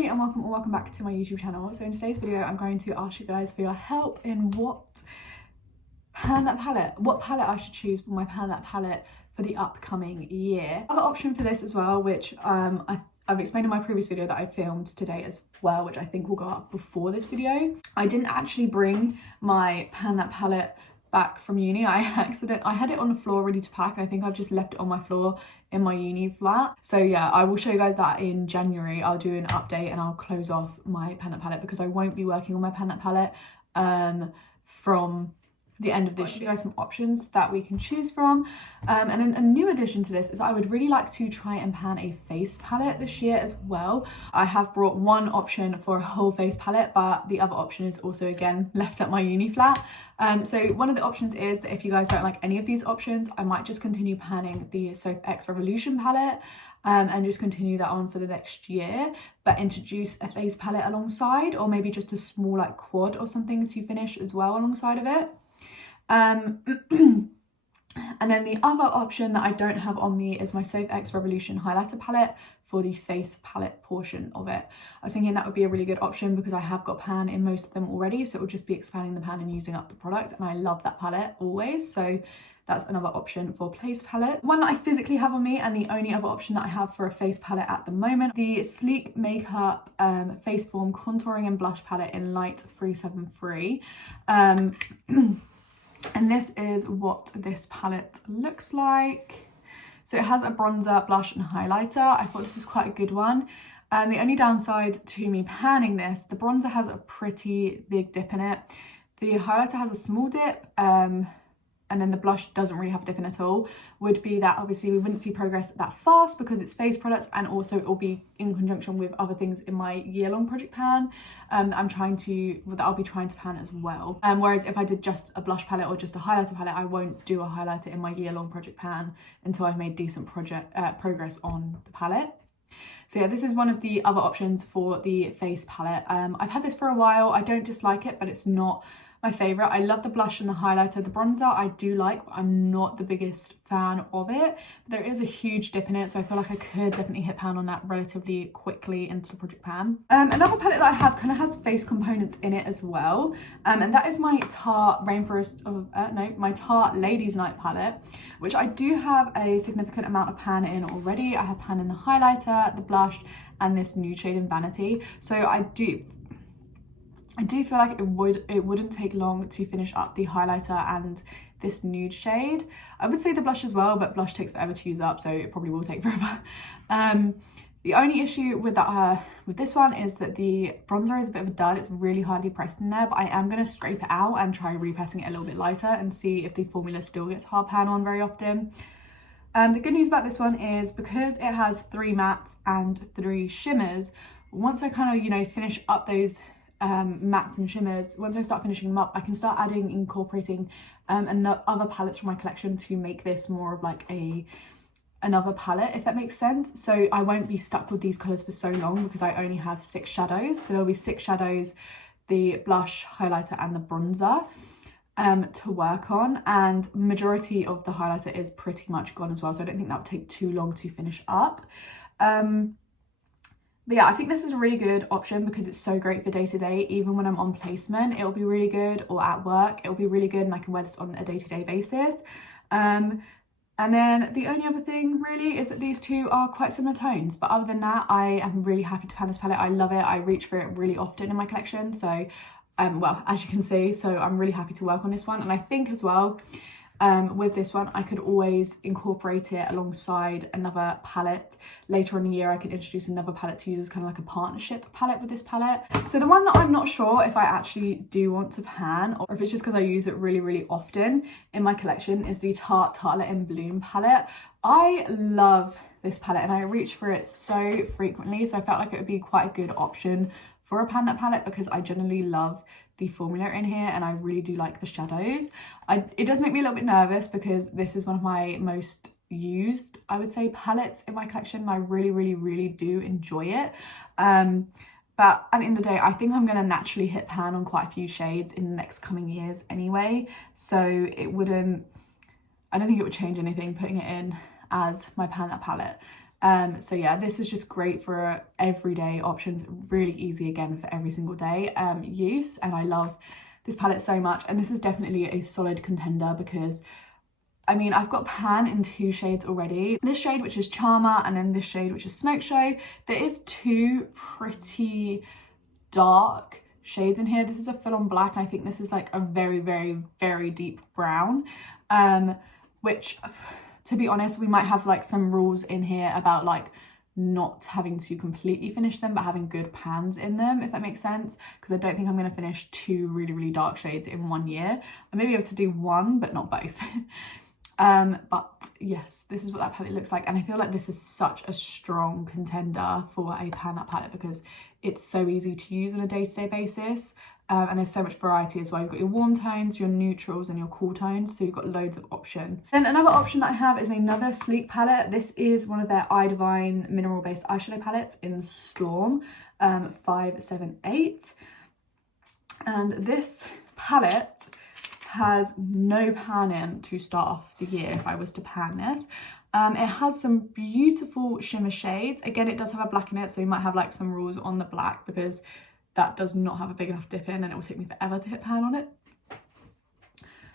everybody and welcome or welcome back to my YouTube channel. So in today's video I'm going to ask you guys for your help in what palette I should choose for my palette for the upcoming year. Other option for this as well, which I've explained in my previous video that I filmed today as well, which I think will go up before this video. I didn't actually bring my palette back from uni. I had it on the floor ready to pack, and I think I've just left it on my floor in my uni flat. So yeah, I will show you guys that in January. I'll do an update and I'll close off my palette because I won't be working on my palette from the end of this. Show you guys some options that we can choose from, and then a new addition to this is I would really like to try and pan a face palette this year as well. I have brought one option for a whole face palette, but the other option is also again left at my uni flat. So one of the options is that if you guys don't like any of these options, I might just continue panning the Soap X Revolution palette and just continue that on for the next year, but introduce a face palette alongside, or maybe just a small like quad or something to finish as well alongside of it. And then the other option that I don't have on me is my Soap X Revolution highlighter palette for the face palette portion of it. I was thinking that would be a really good option because I have got pan in most of them already, so it will just be expanding the pan and using up the product, and I love that palette always, so that's another option for face palette. One that I physically have on me, and the only other option that I have for a face palette at the moment, the Sleek Makeup Face Form Contouring and Blush Palette in Light 373. And this is what this palette looks like. So it has a bronzer, blush and highlighter. I thought this was quite a good one. The only downside to me panning this, the bronzer has a pretty big dip in it. The highlighter has a small dip, and then the blush doesn't really have a dip in at all, would be that obviously we wouldn't see progress that fast because it's face products, and also it will be in conjunction with other things in my year-long project pan that I'll be trying to pan as well. Whereas if I did just a blush palette or just a highlighter palette, I won't do a highlighter in my year-long project pan until I've made decent progress on the palette. So yeah, this is one of the other options for the face palette. I've had this for a while. I don't dislike it, but it's not my favourite. I love the blush and the highlighter. The bronzer I do like, but I'm not the biggest fan of it. There is a huge dip in it, so I feel like I could definitely hit pan on that relatively quickly into the project pan. Another palette that I have kind of has face components in it as well, and that is my Tarte my Tarte Ladies Night palette, which I do have a significant amount of pan in already. I have pan in the highlighter, the blush, and this nude shade in Vanity. So I do feel like it wouldn't take long to finish up the highlighter and this nude shade. I would say the blush as well, but blush takes forever to use up, so it probably will take forever. The only issue with that with this one is that the bronzer is a bit of a dud. It's really hardly pressed in there, but I am going to scrape it out and try repressing it a little bit lighter and see if the formula still gets hard pan on very often. The good news about this one is because it has 3 mattes and 3 shimmers, once I kind of, finish up those mattes and shimmers, once I start finishing them up, I can start incorporating other palettes from my collection to make this more of like another palette, if that makes sense. So I won't be stuck with these colours for so long because I only have 6 shadows. So there'll be 6 shadows, the blush, highlighter and the bronzer to work on, and majority of the highlighter is pretty much gone as well, so I don't think that would take too long to finish up. But yeah, I think this is a really good option because it's so great for day-to-day. Even when I'm on placement, it'll be really good, or at work, it'll be really good, and I can wear this on a day-to-day basis. And then the only other thing really is that these two are quite similar tones, but other than that, I am really happy to pan this palette. I love it. I reach for it really often in my collection, so well, as you can see, so I'm really happy to work on this one. And I think as well, with this one, I could always incorporate it alongside another palette. Later in the year, I could introduce another palette to use as kind of like a partnership palette with this palette. So the one that I'm not sure if I actually do want to pan, or if it's just because I use it really, really often in my collection, is the Tarte Tartlet in Bloom palette. I love this palette and I reach for it so frequently, so I felt like it would be quite a good option for a pan palette because I generally love the formula in here and I really do like the shadows. It does make me a little bit nervous because this is one of my most used, I would say, palettes in my collection, and I really, really, really do enjoy it. But at the end of the day, I think I'm going to naturally hit pan on quite a few shades in the next coming years anyway, so I don't think it would change anything putting it in as my pan palette. So yeah, this is just great for everyday options, really easy again for every single day use, and I love this palette so much. And this is definitely a solid contender because I mean, I've got pan in 2 shades already. This shade, which is Charmer, and then this shade, which is Smoke Show. There is 2 pretty dark shades in here. This is a full-on black, and I think this is like a very, very, very deep brown, which, to be honest, we might have like some rules in here about like not having to completely finish them, but having good pans in them, if that makes sense, because I don't think I'm going to finish 2 really, really dark shades in 1 year. I may be able to do 1, but not both. But yes, this is what that palette looks like, and I feel like this is such a strong contender for a pan up palette because it's so easy to use on a day-to-day basis, and there's so much variety as well. You've got your warm tones, your neutrals, and your cool tones, so you've got loads of option. Then another option that I have is another sleek palette. This is one of their iDivine mineral based eyeshadow palettes in Storm 578, and this palette has no pan in to start off the year if I was to pan this. It has some beautiful shimmer shades. Again, it does have a black in it, so you might have like some rules on the black because that does not have a big enough dip in and it will take me forever to hit pan on it.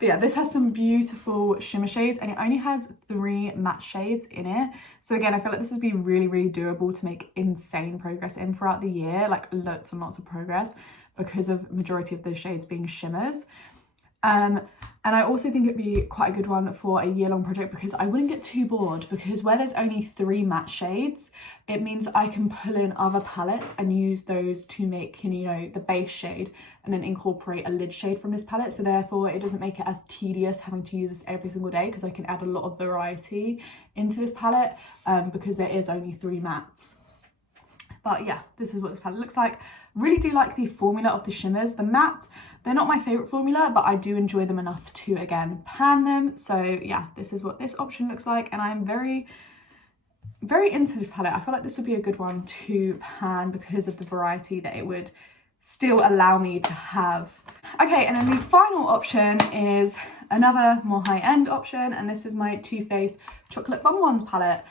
But yeah, this has some beautiful shimmer shades, and it only has 3 matte shades in it. So again, I feel like this would be really, really doable to make insane progress in throughout the year, like lots and lots of progress because of majority of those shades being shimmers. And I also think it'd be quite a good one for a year-long project because I wouldn't get too bored, because where there's only 3 matte shades, it means I can pull in other palettes and use those to make, you know, the base shade and then incorporate a lid shade from this palette. So therefore it doesn't make it as tedious having to use this every single day because I can add a lot of variety into this palette because there is only 3 mattes. But yeah, this is what this palette looks like. Really do like the formula of the shimmers. The matte, they're not my favourite formula, but I do enjoy them enough to, again, pan them. So yeah, this is what this option looks like. And I'm very, very into this palette. I feel like this would be a good one to pan because of the variety that it would still allow me to have. Okay, and then the final option is another more high-end option. And this is my Too Faced Chocolate Bonbons palette.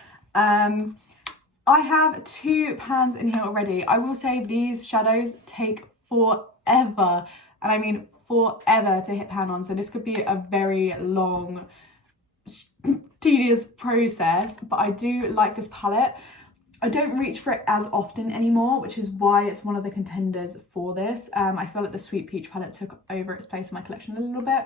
I have 2 pans in here already. I will say these shadows take forever, and I mean forever to hit pan on. So this could be a very long, tedious process, but I do like this palette. I don't reach for it as often anymore, which is why it's one of the contenders for this. I feel like the Sweet Peach palette took over its place in my collection a little bit.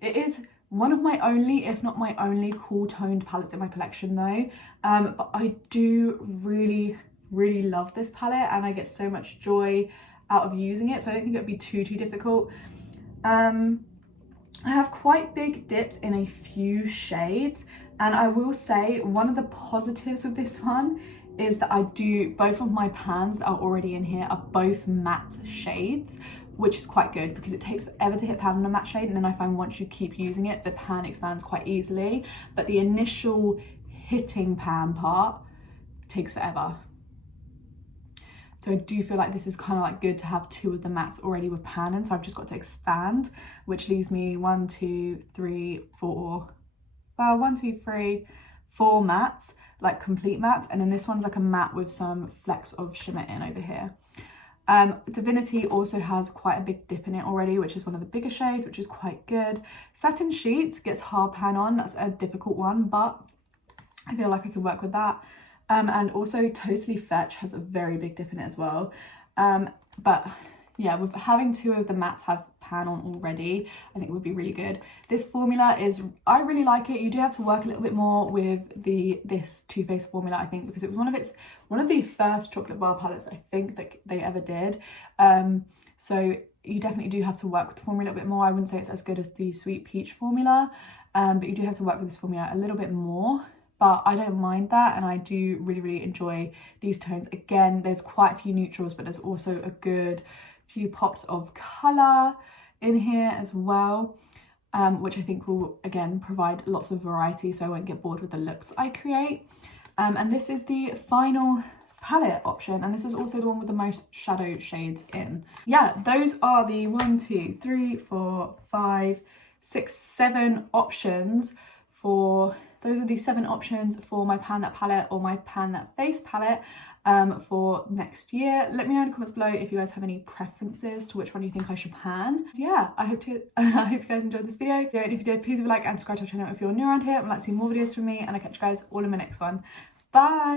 It is one of my only, if not my only, cool toned palettes in my collection though. But I do really, really love this palette and I get so much joy out of using it. So I don't think it would be too difficult. I have quite big dips in a few shades, and I will say one of the positives with this one is that both of my pans that are already in here are both matte shades, which is quite good because it takes forever to hit pan on a matte shade, and then I find once you keep using it, the pan expands quite easily, but the initial hitting pan part takes forever. So I do feel like this is kind of like good to have 2 of the mattes already with pan in, so I've just got to expand, which leaves me 1, 2, 3, 4, well, 1, 2, 3, 4 mattes, like complete mattes, and then this one's like a matte with some flecks of shimmer in over here. Divinity also has quite a big dip in it already, which is one of the bigger shades, which is quite good. Satin Sheets gets hard pan on, that's a difficult one, but I feel like I could work with that. And also Totally Fetch has a very big dip in it as well. But yeah, with having 2 of the mattes have pan on already, I think it would be really good. This formula is, I really like it. You do have to work a little bit more with this Too Faced formula, I think, because it was one of the first chocolate bar palettes I think that they ever did. So you definitely do have to work with the formula a little bit more. I wouldn't say it's as good as the Sweet Peach formula, but you do have to work with this formula a little bit more. But I don't mind that, and I do really, really enjoy these tones. Again, there's quite a few neutrals, but there's also a good few pops of colour in here as well, which I think will, again, provide lots of variety so I won't get bored with the looks I create. And this is the final palette option, and this is also the one with the most shadow shades in. Yeah, those are the 1, 2, 3, 4, 5, 6, 7 options for those are the 7 options for my Pan That palette or my Pan That face palette for next year. Let me know in the comments below if you guys have any preferences to which one you think I should pan. Yeah, I hope you guys enjoyed this video. And if you did, please leave a like and subscribe to our channel if you're new around here and would like to see more videos from me, and I'll catch you guys all in my next one. Bye!